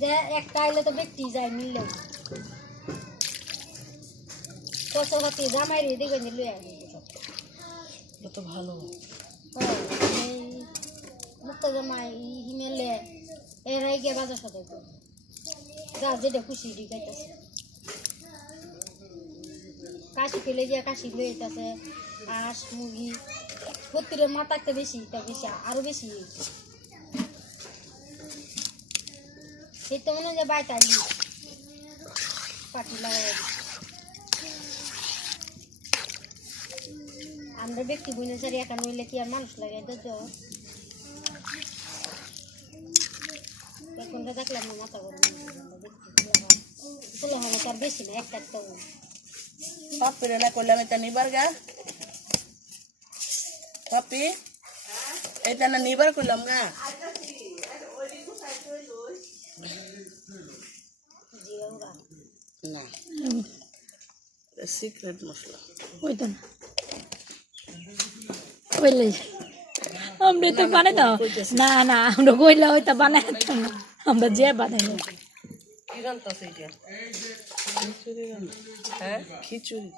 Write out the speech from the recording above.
যে একটা আইলে তো ব্যক্তি যায় মিললে কচকাতি জামাই রে দিকে নিলে এটা তো ভালো মুক্ত জামাই হিমেলে এরাই গিয়ে বাজার সাথে যা যেটা খুশি দিকাইতেছে কাশি পেলে গিয়ে কাশি লয়ে যেতেছে হাঁস মুরগি প্রত্যেকের মাথাতে বেশি তা বেশি আরো বেশি সেই তো মনে হয় যে বাইতালি পাটি লাগাই আমরা ব্যক্তি বইনে সারি একা নইলে কি আর মানুষ লাগাই তো এখনটা দেখলাম না মাথা গরম চলো হবে তার বেশি না একটা একটা পাপি না করলাম এটা নিবার গা পাপি এটা না নিবার করলাম গা না সিক্রেট মশলা ওইটা না কইলে আমরা তো বানাই দাও না না আমরা কইলা ওইটা বানাই না আমরা যে বানাই কি গান তো সেইটা হ্যাঁ খিচুড়ি